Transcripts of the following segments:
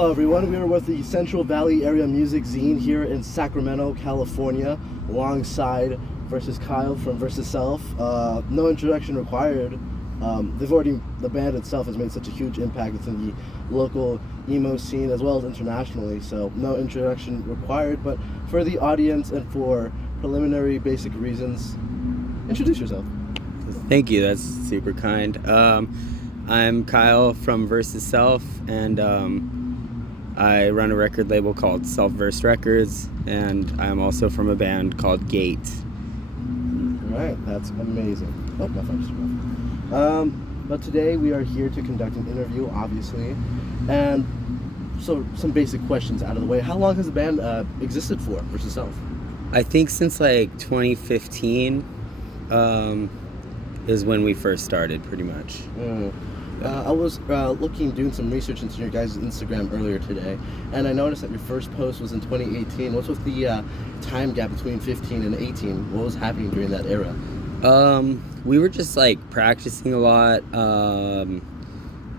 Hello everyone, we are with the Central Valley Area Music Zine here in Sacramento, California, alongside Versus Kyle from Versus Self. No introduction required. The band itself has made such a huge impact within the local emo scene as well as internationally, so no introduction required, but for the audience and for preliminary basic reasons, introduce yourself. Thank you, that's super kind. I'm Kyle from Versus Self, and I run a record label called Self Verse Records, and I'm also from a band called Gate. Alright, that's amazing. Oh, my phone just went off. But today we are here to conduct an interview, obviously, and so some basic questions out of the way. How long has the band existed for, Versus Self? I think since like 2015 is when we first started, pretty much. I was doing some research into your guys' Instagram earlier today, and I noticed that your first post was in 2018. What's with the time gap between 15 and 18? What was happening during that era? We were just like practicing a lot.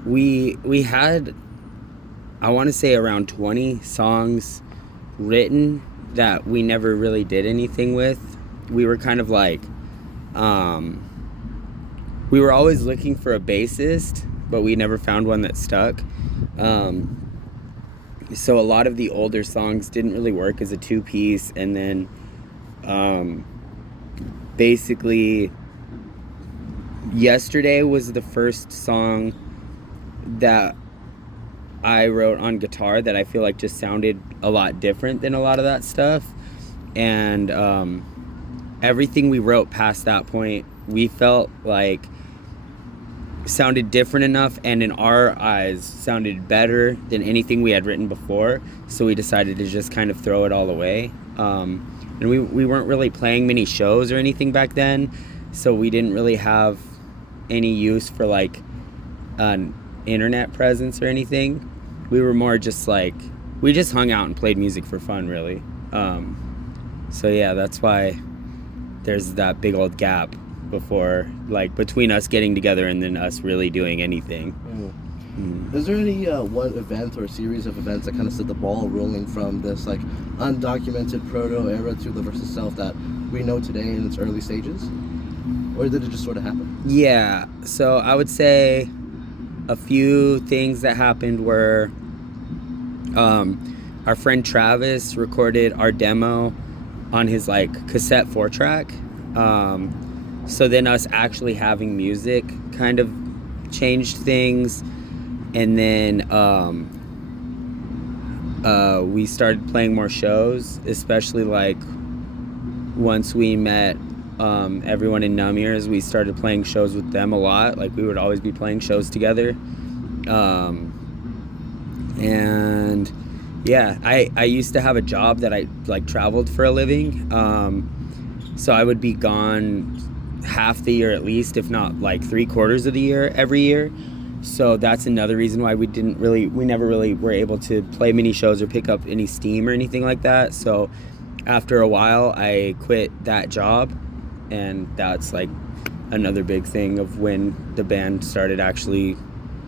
We had, I want to say, around 20 songs written that we never really did anything with. We were kind of like, we were always looking for a bassist, but we never found one that stuck. So a lot of the older songs didn't really work as a two-piece, and then basically Yesterday was the first song that I wrote on guitar that I feel like just sounded a lot different than a lot of that stuff. And everything we wrote past that point, we felt like sounded different enough and in our eyes sounded better than anything we had written before. So we decided to just kind of throw it all away. And we weren't really playing many shows or anything back then, so we didn't really have any use for like an internet presence or anything. We were more just like, we just hung out and played music for fun, really. So yeah, that's why there's that big old gap before, like, between us getting together and then us really doing anything. Is there any one event or series of events that kind of set the ball rolling from this like undocumented proto era to the Versus Self that we know today in its early stages? Or did it just sort of happen? Yeah, so I would say a few things that happened were our friend Travis recorded our demo on his like cassette 4-track. So then us actually having music kind of changed things. And then we started playing more shows, especially like once we met everyone in Numb Ears, we started playing shows with them a lot. Like we would always be playing shows together. And yeah, I used to have a job that I like traveled for a living. So I would be gone half the year at least, if not like 3/4 of the year every year. So that's another reason why we never really were able to play many shows or pick up any steam or anything like that. So after a while I quit that job, and that's like another big thing of when the band started actually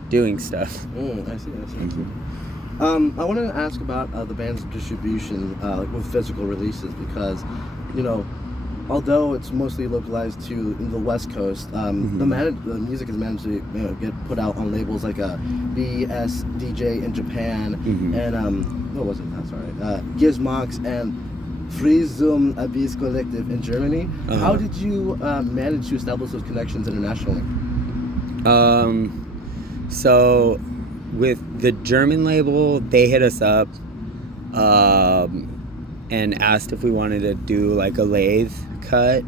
doing stuff. I see. I wanted to ask about the band's distribution with physical releases, because, you know, although it's mostly localized to the West Coast, the music is managed to get put out on labels like BSDJ in Japan, and what was it? Gizmox and Freezum Abyss Collective in Germany. How did you manage to establish those connections internationally? So with the German label, they hit us up and asked if we wanted to do like a lathe cut,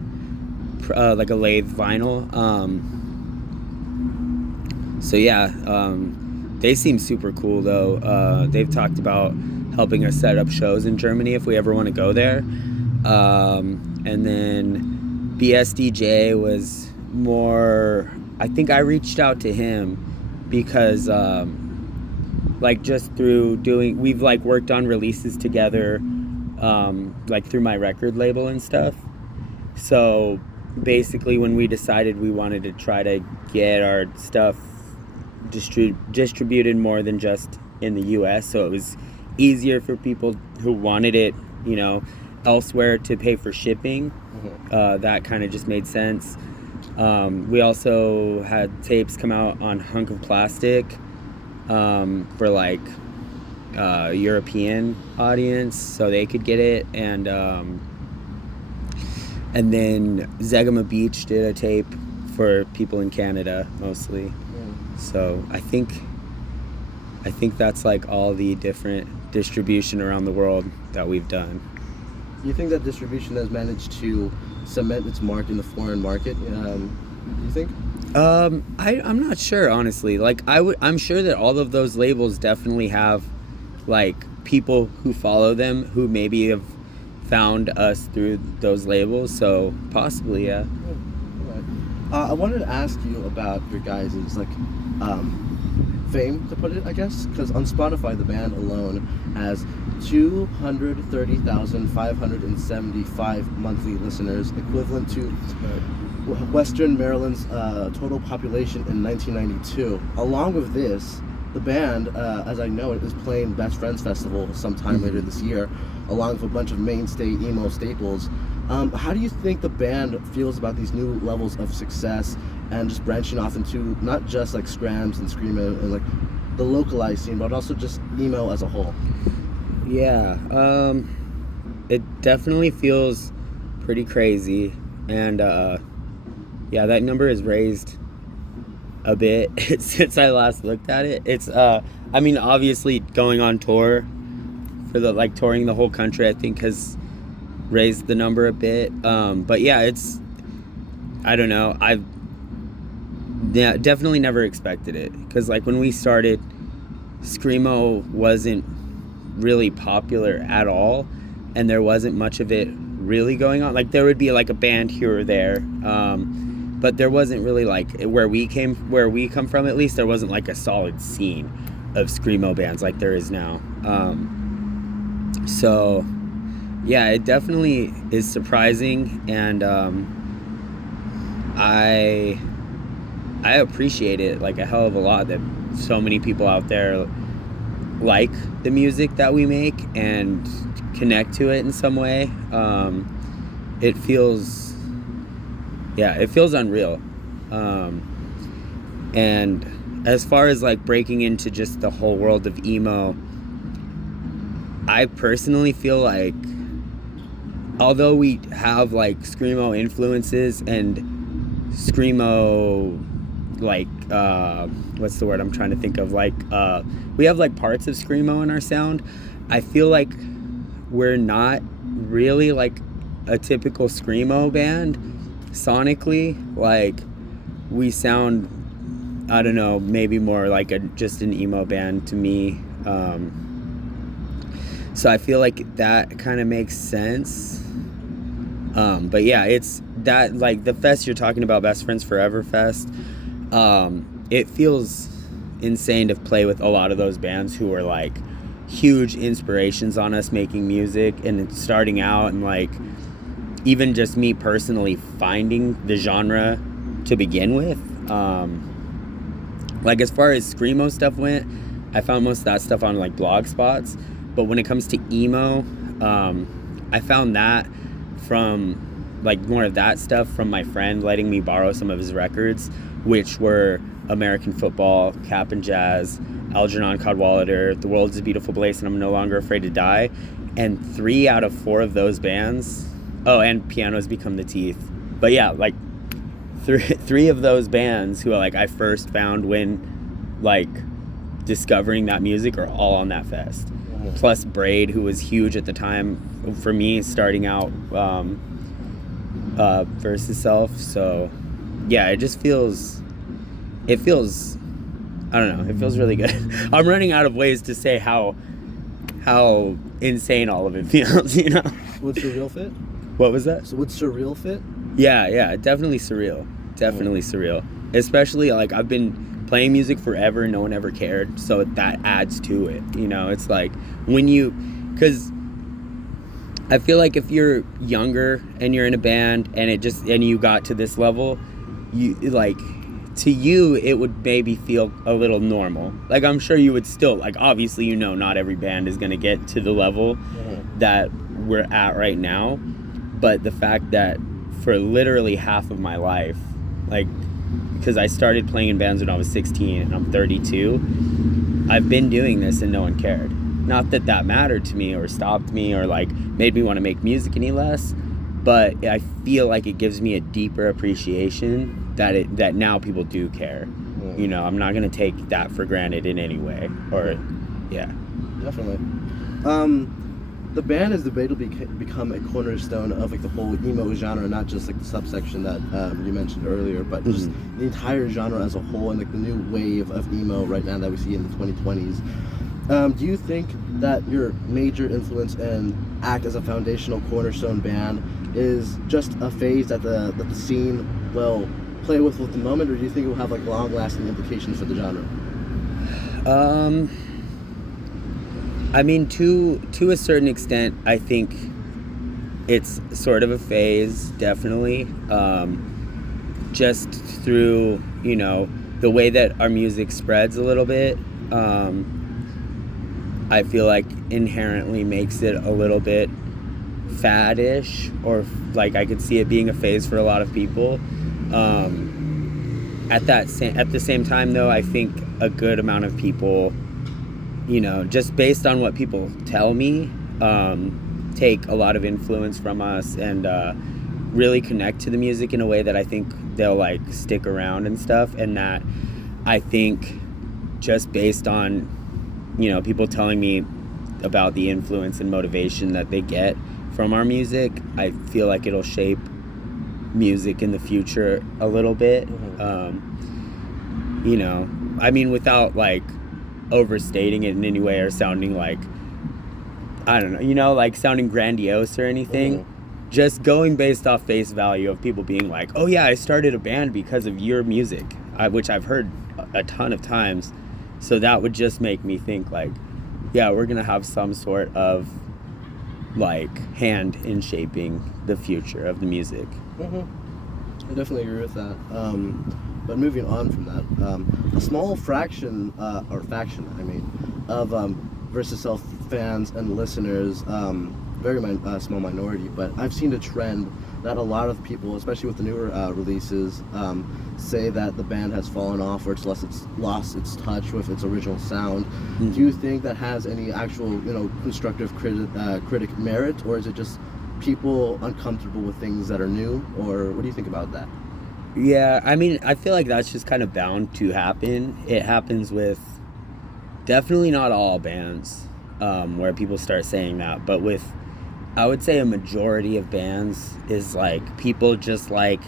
like a lathe vinyl. So yeah, they seem super cool though. They've talked about helping us set up shows in Germany if we ever want to go there. And then BSDJ was more, I think I reached out to him because like just through we've like worked on releases together, like through my record label and stuff. So basically when we decided we wanted to try to get our stuff distributed more than just in the US, so it was easier for people who wanted it, you know, elsewhere to pay for shipping. That kind of just made sense. We also had tapes come out on Hunk of Plastic for like European audience, so they could get it, and then Zegama Beach did a tape for people in Canada mostly. So I think that's like all the different distribution around the world that we've done. Do you think that distribution has managed to cement its mark in the foreign market? Do you think? I'm not sure, honestly. Like I'm sure that all of those labels definitely have like people who follow them who maybe have found us through those labels. So possibly, yeah. I wanted to ask you about your guys' like fame, to put it, I guess, because on Spotify the band alone has 230,575 monthly listeners, equivalent to Western Maryland's total population in 1992. Along with this, the band, as I know it, is playing Best Friends Festival sometime later this year, along with a bunch of mainstay emo staples. How do you think the band feels about these new levels of success and just branching off into not just like skramz and screamo and like the localized scene, but also just emo as a whole? Yeah, it definitely feels pretty crazy, and yeah, that number has raised a bit since I last looked at it. It's I mean, obviously going on tour for the like touring the whole country, I think has raised the number a bit. But yeah, it's, I don't know, I've definitely never expected it, because like when we started, screamo wasn't really popular at all, and there wasn't much of it really going on. Like there would be like a band here or there, but there wasn't really like where we come from, at least there wasn't like a solid scene of screamo bands like there is now. So yeah, it definitely is surprising, and I appreciate it like a hell of a lot that so many people out there like the music that we make and connect to it in some way. It feels unreal. And as far as like breaking into just the whole world of emo, I personally feel like although we have like screamo influences and screamo, like what's the word I'm trying to think of, like we have like parts of screamo in our sound, I feel like we're not really like a typical screamo band sonically. Like we sound, I don't know, maybe more like just an emo band to me. So I feel like that kind of makes sense. But yeah, it's that, like the fest you're talking about, Best Friends Forever Fest, it feels insane to play with a lot of those bands who are like huge inspirations on us making music and starting out, and like even just me personally finding the genre to begin with. Like as far as screamo stuff went, I found most of that stuff on like blog spots, but when it comes to emo, I found that from like more of that stuff from my friend letting me borrow some of his records, which were American Football, Cap and Jazz, Algernon Cadwallader, The World is a Beautiful Place, and I'm No Longer Afraid to Die. And 3 out of 4 of those bands, oh, and Pianos Become the Teeth. But yeah, like three of those bands who like I first found when like discovering that music are all on that fest. Plus Braid, who was huge at the time for me starting out, versus Self. So yeah, it feels I don't know, it feels really good. I'm running out of ways to say how insane all of it feels, you know. Would surreal fit? What was that? So would surreal fit? Yeah, definitely surreal. Definitely surreal. Especially like I've been playing music forever and no one ever cared, so that adds to it, you know. It's like when because I feel like if you're younger and you're in a band and you got to this level, you like to you it would maybe feel a little normal. Like, I'm sure you would still, like, obviously, not every band is going to get to the level that we're at right now, but the fact that for literally half of my life, like, because I started playing in bands when I was 16 and I'm 32, I've been doing this and no one cared. Not that that mattered to me or stopped me or like made me want to make music any less, but I feel like it gives me a deeper appreciation that now people do care. I'm not gonna take that for granted in any way. Or, yeah, definitely. The band has debatably become a cornerstone of like the whole emo genre, not just like the subsection that you mentioned earlier, but just the entire genre as a whole, and like the new wave of emo right now that we see in the 2020s. Do you think that your major influence and act as a foundational cornerstone band is just a phase that the scene will play with the moment, or do you think it will have like long-lasting implications for the genre? I mean, to a certain extent, I think it's sort of a phase, definitely. Just through, the way that our music spreads a little bit, I feel like inherently makes it a little bit faddish, or like I could see it being a phase for a lot of people. At the same time, though, I think a good amount of people, just based on what people tell me, take a lot of influence from us and really connect to the music in a way that I think they'll like stick around and stuff. And that I think just based on, people telling me about the influence and motivation that they get from our music, I feel like it'll shape music in the future a little bit. I mean, without like overstating it in any way or sounding like, I don't know, like sounding grandiose or anything. Just going based off face value of people being like, oh yeah, I started a band because of your music, which I've heard a ton of times. So that would just make me think like, yeah, we're gonna have some sort of like hand in shaping the future of the music. I definitely agree with that. But moving on from that, a small faction, of Versus Self fans and listeners, very small minority, but I've seen a trend that a lot of people, especially with the newer releases, say that the band has fallen off, or it's lost its touch with its original sound. Do you think that has any actual, constructive critic merit, or is it just people uncomfortable with things that are new, or what do you think about that? Yeah, I mean, I feel like that's just kind of bound to happen. It happens with definitely not all bands, where people start saying that, but with, I would say, a majority of bands is like people just like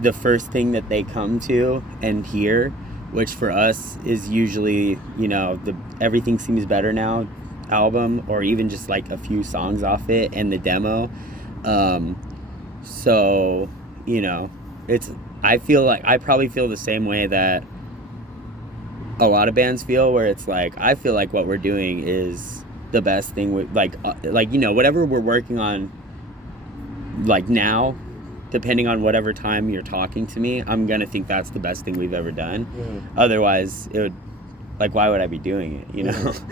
the first thing that they come to and hear, which for us is usually, the Everything Seems Better Now album, or even just like a few songs off it and the demo. So, I feel like I probably feel the same way that a lot of bands feel, where it's like, I feel like what we're doing is the best thing with whatever we're working on, like now, depending on whatever time you're talking to me, I'm gonna think that's the best thing we've ever done. Otherwise it would, like, why would I be doing it,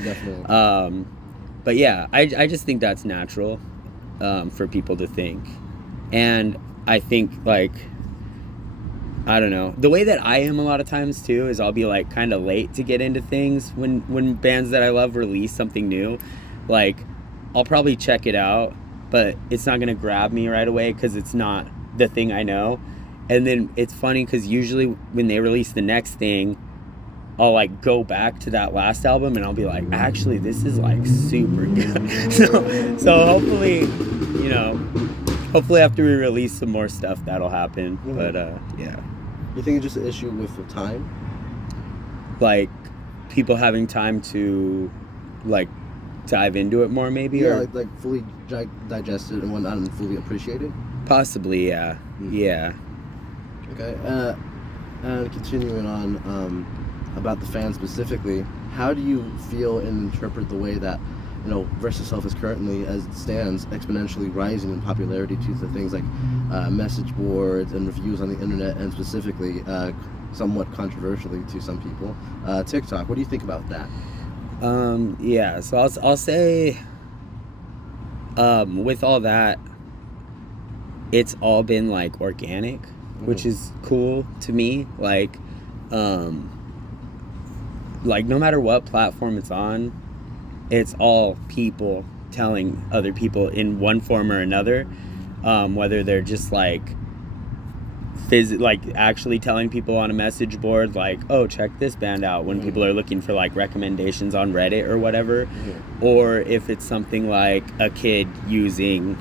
Definitely. But yeah, I just think that's natural, for people to think. And I think, like, I don't know, the way that I am a lot of times too is I'll be like kind of late to get into things when bands that I love release something new. Like, I'll probably check it out, but it's not gonna grab me right away because it's not the thing I know. And then it's funny because usually when they release the next thing, I'll like go back to that last album and I'll be like, actually, this is like super good. so hopefully after we release some more stuff, that'll happen. But yeah. You think it's just an issue with the time? Like, people having time to like dive into it more, maybe? Yeah, or like fully digest it and whatnot and fully appreciate it? Possibly, yeah. Yeah. Okay. And continuing on, about the fans specifically, how do you feel and interpret the way that, Versus Self is currently, as it stands, exponentially rising in popularity due to things like message boards and reviews on the internet, and specifically somewhat controversially to some people, TikTok. What do you think about that? Yeah, so I'll say, with all that, it's all been like organic, which is cool to me. Like no matter what platform it's on, it's all people telling other people in one form or another, whether they're just like actually telling people on a message board like, oh, check this band out, when people are looking for like recommendations on Reddit or whatever, or if it's something like a kid using,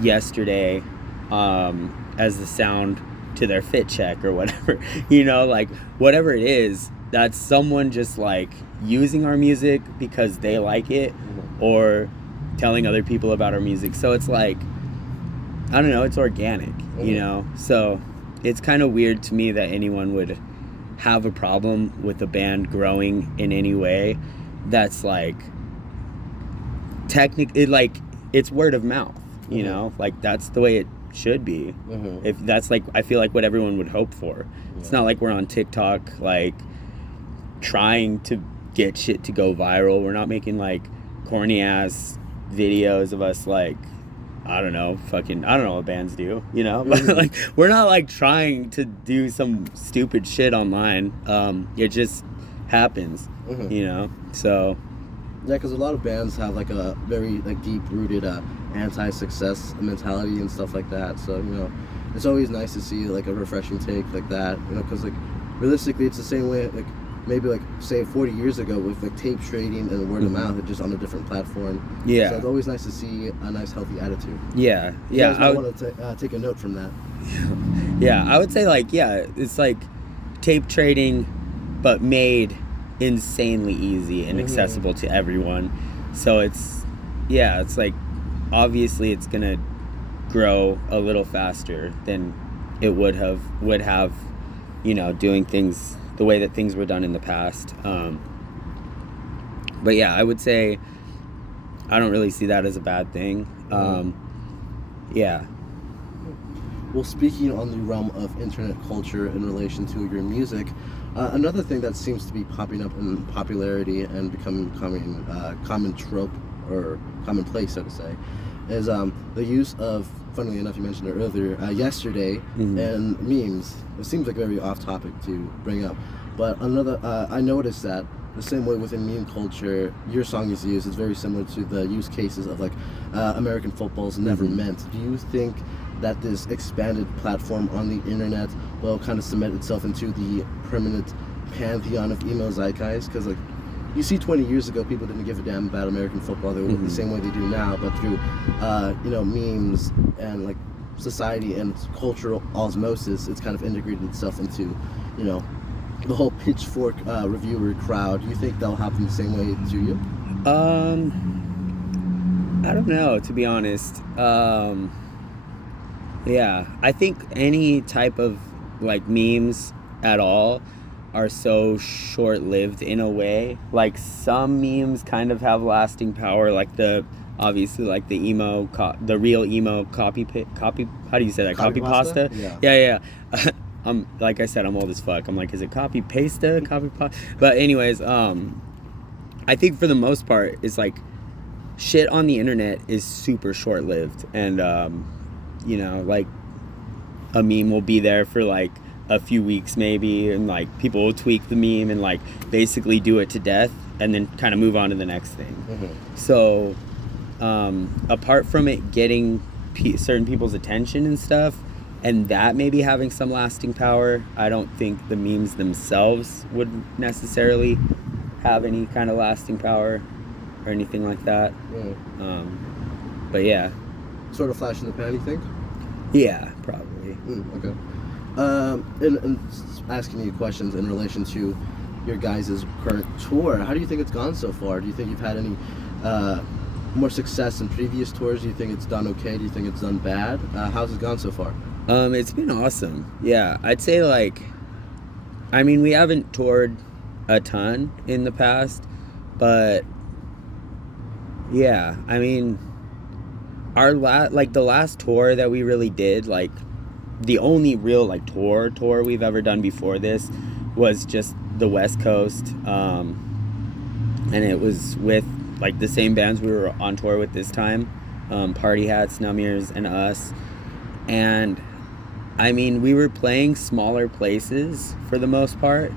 yesterday as the sound to their fit check or whatever, like whatever it is, that's someone just like using our music because they like it, or telling other people about our music. So it's like, I don't know, it's organic, so it's kind of weird to me that anyone would have a problem with a band growing in any way that's like technically, like, it's word of mouth, like that's the way it should be. If that's like, I feel like what everyone would hope for. It's not like we're on TikTok like trying to get shit to go viral. We're not making like corny ass videos of us like, I don't know what bands do, but like we're not like trying to do some stupid shit online. It just happens, so yeah, because a lot of bands have like a very like deep rooted anti-success mentality and stuff like that, so it's always nice to see like a refreshing take like that, because like realistically it's the same way like maybe like say 40 years ago with like tape trading and word of mouth, just on a different platform. Yeah, so it's always nice to see a nice healthy attitude. Yeah, I want to take a note from that. Yeah, I would say like, it's like tape trading but made insanely easy and accessible to everyone. So it's like obviously it's gonna grow a little faster than it would have doing things the way that things were done in the past. But yeah, I would say I don't really see that as a bad thing. Yeah. Well, speaking on the realm of internet culture in relation to your music, another thing that seems to be popping up in popularity and becoming common trope or commonplace, so to say, is the use of, funnily enough, you mentioned it earlier, yesterday, and memes. It seems like very off topic to bring up, but I noticed that the same way within meme culture, your song is used. It's very similar to the use cases of like American football's Never Meant. Do you think that this expanded platform on the internet will kind of cement itself into the permanent pantheon of emo zeitgeist? Because like you see 20 years ago, people didn't give a damn about American football. They were the same way they do now, but through memes and like society and cultural osmosis, it's kind of integrated itself into the whole pitchfork reviewer crowd. Do you think they'll happen the same way to you? I don't know, to be honest. Yeah, I think any type of like memes at all are so short-lived in a way. Like some memes kind of have lasting power, like obviously like the real emo copy, how do you say that? Copy pasta? Yeah. Like I said, I'm old as fuck. I'm like, is it copy pasta? Copy pasta? But anyways, I think for the most part, it's like shit on the internet is super short-lived, and like a meme will be there for like a few weeks maybe, and like people will tweak the meme and like basically do it to death and then kind of move on to the next thing. So apart from it getting certain people's attention and stuff, and that maybe having some lasting power, I don't think the memes themselves would necessarily have any kind of lasting power or anything like that. But yeah. Sort of flash in the pan, you think? Yeah, probably. Okay. And asking you questions in relation to your guys' current tour, how do you think it's gone so far? Do you think you've had any more success in previous tours? Do you think it's done okay? Do you think it's done bad? How's it gone so far? It's been awesome. Yeah, I'd say like, I mean, we haven't toured a ton in the past, but yeah, I mean, the last tour that we really did, like, the only real like tour we've ever done before this was just the West Coast, and it was with like the same bands we were on tour with this time, Party Hats, Numb Ears, and us. And I mean, we were playing smaller places for the most part,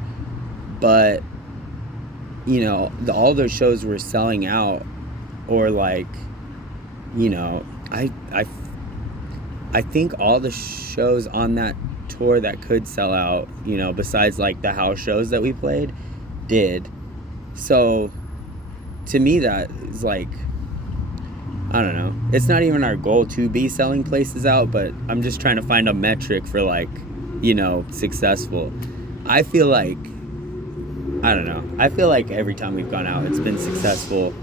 but you know, all those shows were selling out, or like, you know, I think all the shows on that tour that could sell out, you know, besides like the house shows that we played, did. So to me, that is like, I don't know, it's not even our goal to be selling places out, but I'm just trying to find a metric for like, you know, successful. I feel like, I don't know, I feel like every time we've gone out it's been successful,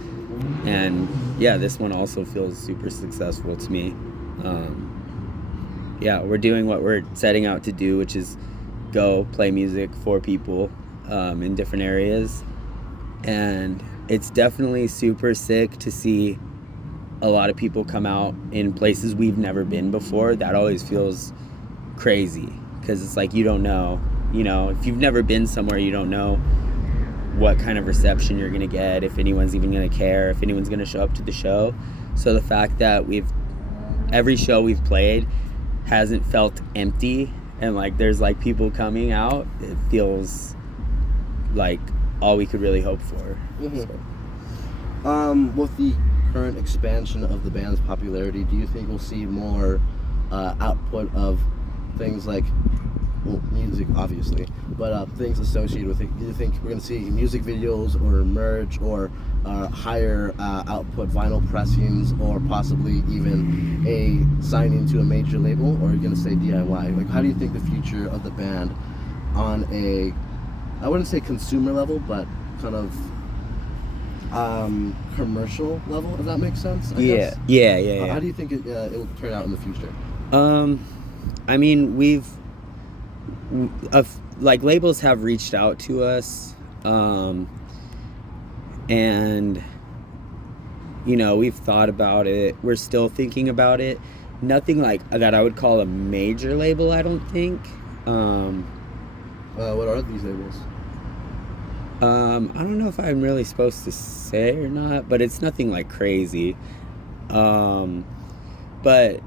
and yeah, this one also feels super successful to me. Yeah, we're doing what we're setting out to do, which is go play music for people in different areas. And it's definitely super sick to see a lot of people come out in places we've never been before. That always feels crazy, because it's like, you don't know, you know, if you've never been somewhere, you don't know what kind of reception you're gonna get, if anyone's even gonna care, if anyone's gonna show up to the show. So the fact that every show we've played hasn't felt empty, and like there's like people coming out, it feels like all we could really hope for. Mm-hmm. So. With the current expansion of the band's popularity, do you think we'll see more output of things like, well, music obviously, but things associated with it? Do you think we're going to see music videos or merch or higher output vinyl pressings, or possibly even a signing to a major label, or are you going to stay DIY? Like, how do you think the future of the band on a, I wouldn't say consumer level, but kind of commercial level, if that makes sense? I guess? Yeah. How do you think it will turn out in the future? I mean, like labels have reached out to us, and you know, we've thought about it. We're still thinking about it. Nothing like that I would call a major label, I don't think. What are these labels? I don't know if I'm really supposed to say or not, but it's nothing like crazy. But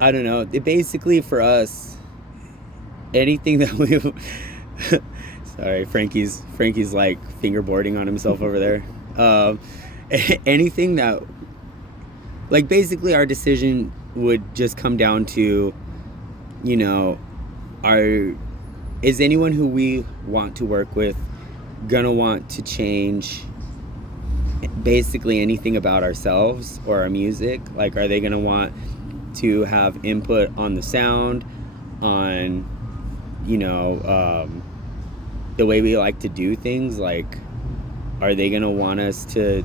I don't know. It basically, for us, anything that we sorry, Frankie's like fingerboarding on himself over there. Anything that, like, basically our decision would just come down to, you know, is anyone who we want to work with gonna want to change basically anything about ourselves or our music? Like, are they gonna want to have input on the sound, on, you know, the way we like to do things? Like, are they gonna want us to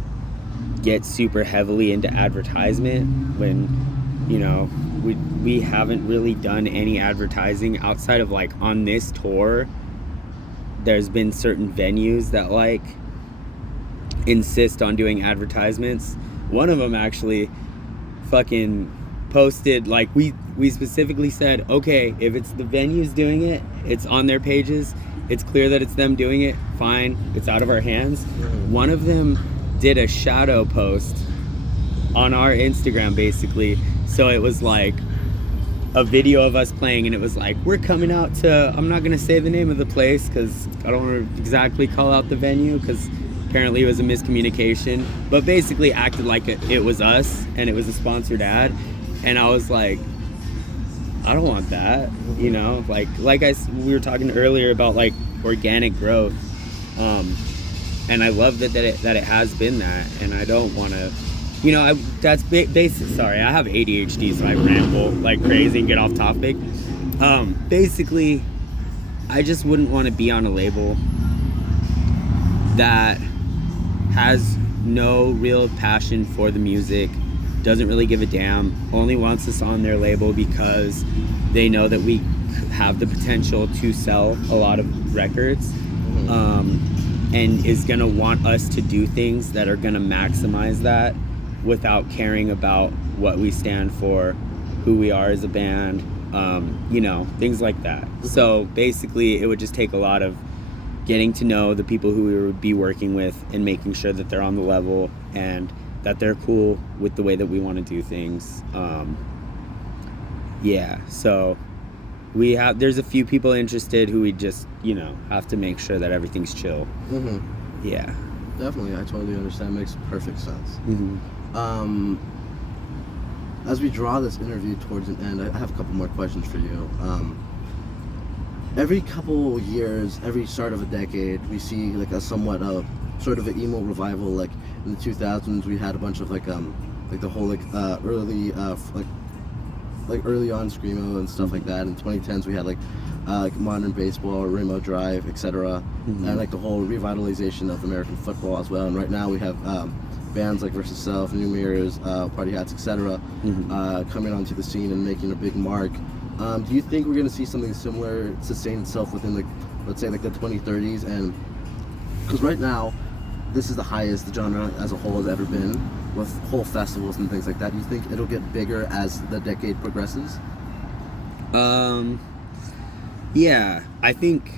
get super heavily into advertisement when, you know, we haven't really done any advertising outside of like on this tour? There's been certain venues that like insist on doing advertisements. One of them actually fucking posted, like, we specifically said, okay, if it's the venues doing it, it's on their pages, it's clear that it's them doing it, fine, it's out of our hands. One of them did a shadow post on our Instagram, basically. So it was like a video of us playing, and it was like, we're coming out to, I'm not gonna say the name of the place because I don't want to exactly call out the venue, because apparently it was a miscommunication, but basically acted like it was us and it was a sponsored ad. And I was like, I don't want that, you know, like we were talking earlier about like organic growth, and I love that it has been that, and I don't want to, you know, that's basic. Sorry, I have ADHD, so I ramble like crazy and get off topic. Basically, I just wouldn't want to be on a label that has no real passion for the music, doesn't really give a damn, only wants us on their label because they know that we have the potential to sell a lot of records, and is gonna want us to do things that are gonna maximize that without caring about what we stand for, who we are as a band, you know, things like that. So basically it would just take a lot of getting to know the people who we would be working with and making sure that they're on the level and that they're cool with the way that we want to do things. So there's a few people interested who we just, you know, have to make sure that everything's chill. Yeah. Definitely, I totally understand. Makes perfect sense. As we draw this interview towards an end, I have a couple more questions for you. Every couple years, every start of a decade, we see like a somewhat sort of an emo revival. Like in the 2000s, we had a bunch of like the whole early early on screamo and stuff like that. In 2010s, we had like modern baseball, Rainbow Drive, etc. And like the whole revitalization of American football as well. And right now we have bands like Versus Self, New Mirrors, Party Hats, etc. Coming onto the scene and making a big mark. Do you think we're going to see something similar sustain itself within the, let's say, like the 2030s? And because right now, this is the highest the genre as a whole has ever been, with whole festivals and things like that. Do you think it'll get bigger as the decade progresses? Yeah, I think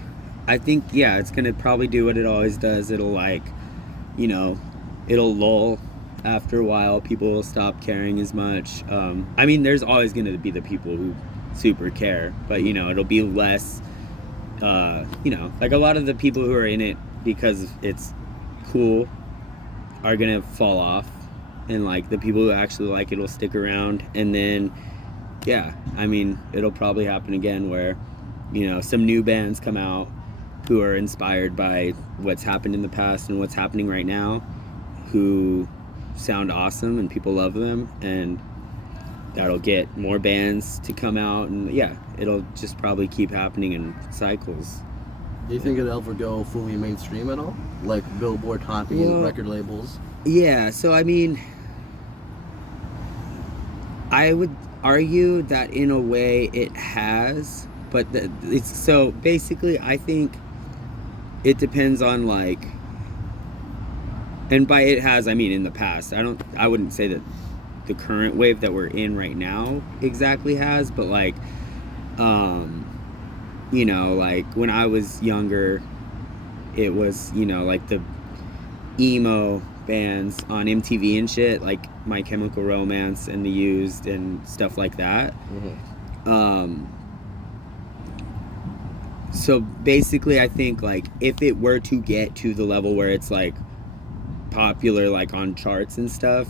yeah, it's gonna probably do what it always does. It'll like, you know, it'll lull after a while. People will stop caring as much. I mean, there's always gonna be the people who super care, but you know, it'll be less. You know, like a lot of the people who are in it because it's cool are gonna fall off, and like the people who actually like it will stick around. And then, yeah, I mean, it'll probably happen again where, you know, some new bands come out who are inspired by what's happened in the past and what's happening right now, who sound awesome and people love them, and that'll get more bands to come out, and yeah, it'll just probably keep happening in cycles. Do you think it'll ever go fully mainstream at all? Like Billboard hopping and record labels? Yeah, so I mean, I would argue that in a way it has, but it's so basically I think it depends on like, and by it has I mean in the past. I wouldn't say that the current wave that we're in right now exactly has, but like you know, like when I was younger, it was, you know, like the emo bands on MTV and shit, like My Chemical Romance and The Used and stuff like that. So basically I think like if it were to get to the level where it's like popular like on charts and stuff,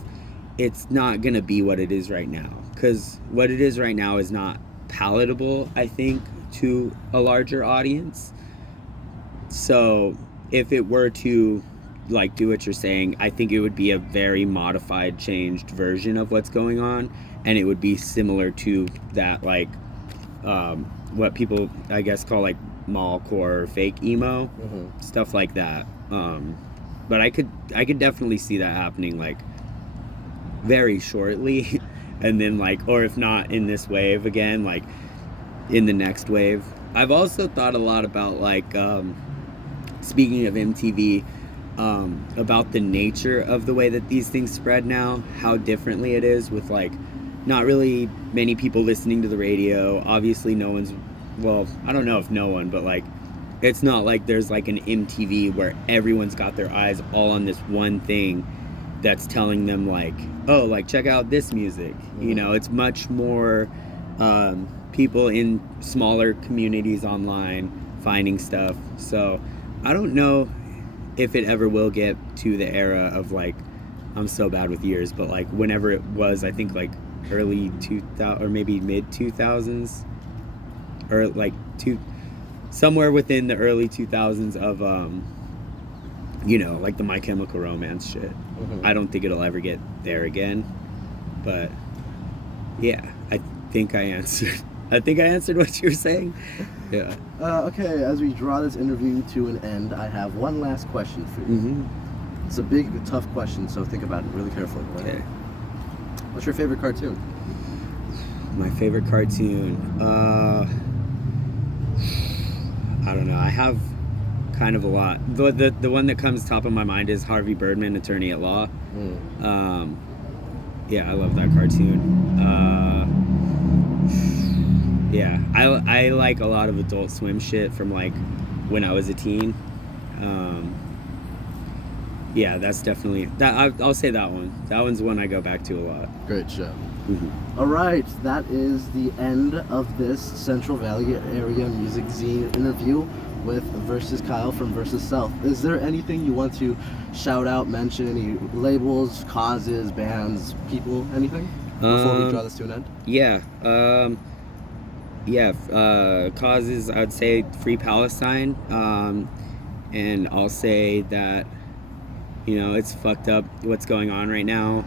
it's not gonna be what it is right now, because what it is right now is not palatable, I think, to a larger audience. So if it were to like do what you're saying, I think it would be a very modified, changed version of what's going on, and it would be similar to that, like what people I guess call like mallcore or fake emo, stuff like that. But I could definitely see that happening like very shortly and then like, or if not in this wave again, like in the next wave. I've also thought a lot about like speaking of MTV, about the nature of the way that these things spread now, how differently it is with like not really many people listening to the radio. Obviously no one's, well, I don't know if no one, but like it's not like there's like an MTV where everyone's got their eyes all on this one thing that's telling them like, oh, like check out this music. You know, it's much more people in smaller communities online finding stuff. So I don't know if it ever will get to the era of like, I'm so bad with years, but like whenever it was, I think like early 2000 or maybe mid 2000s, or like somewhere within the early 2000s of you know, like the My Chemical Romance shit. I don't think it'll ever get there again, but yeah, I think I answered what you were saying. Yeah. Okay, as we draw this interview to an end, I have one last question for you. It's a big, tough question, so think about it really carefully. Right? Okay. What's your favorite cartoon? My favorite cartoon? I don't know. I have kind of a lot. The one that comes top of my mind is Harvey Birdman, Attorney at Law. Yeah, I love that cartoon. Yeah, I like a lot of Adult Swim shit from like when I was a teen. Yeah, that's definitely that. I'll say that one. That one's one I go back to a lot. Great show. Mm-hmm. All right, that is the end of this Central Valley Area Music Zine interview with Versus Kyle from Versus Self. Is there anything you want to shout out, mention, any labels, causes, bands, people, anything before we draw this to an end? Yeah. Causes, I would say Free Palestine. And I'll say that, you know, it's fucked up what's going on right now.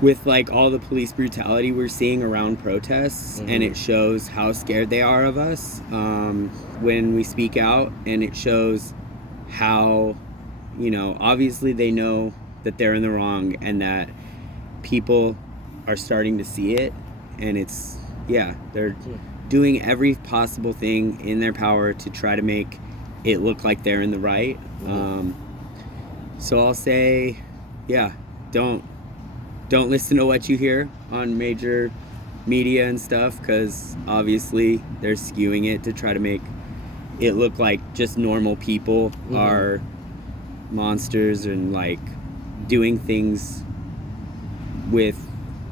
With like all the police brutality we're seeing around protests, and it shows how scared they are of us when we speak out, and it shows how, you know, obviously they know that they're in the wrong and that people are starting to see it, and it's, yeah, they're doing every possible thing in their power to try to make it look like they're in the right. So I'll say, yeah, don't listen to what you hear on major media and stuff, because obviously they're skewing it to try to make it look like just normal people are monsters and like doing things with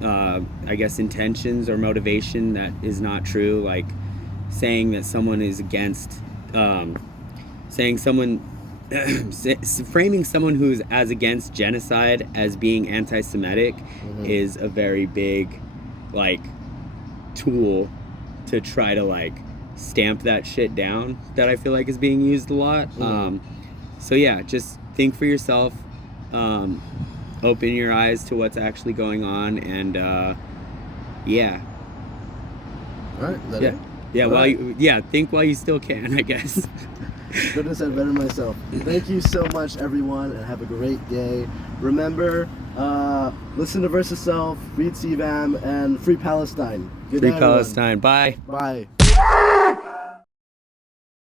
I guess intentions or motivation that is not true, like saying that someone is against framing someone who's as against genocide as being anti-Semitic is a very big like tool to try to like stamp that shit down that I feel like is being used a lot. So yeah, just think for yourself, open your eyes to what's actually going on, and yeah. All right, is that Yeah. it? Yeah, think while you still can, I guess. Couldn't have said better myself. Thank you so much, everyone, and have a great day. Remember, listen to Versus Self, read CVAM, and Free Palestine. Good Free night, everyone. Palestine. Bye. Bye.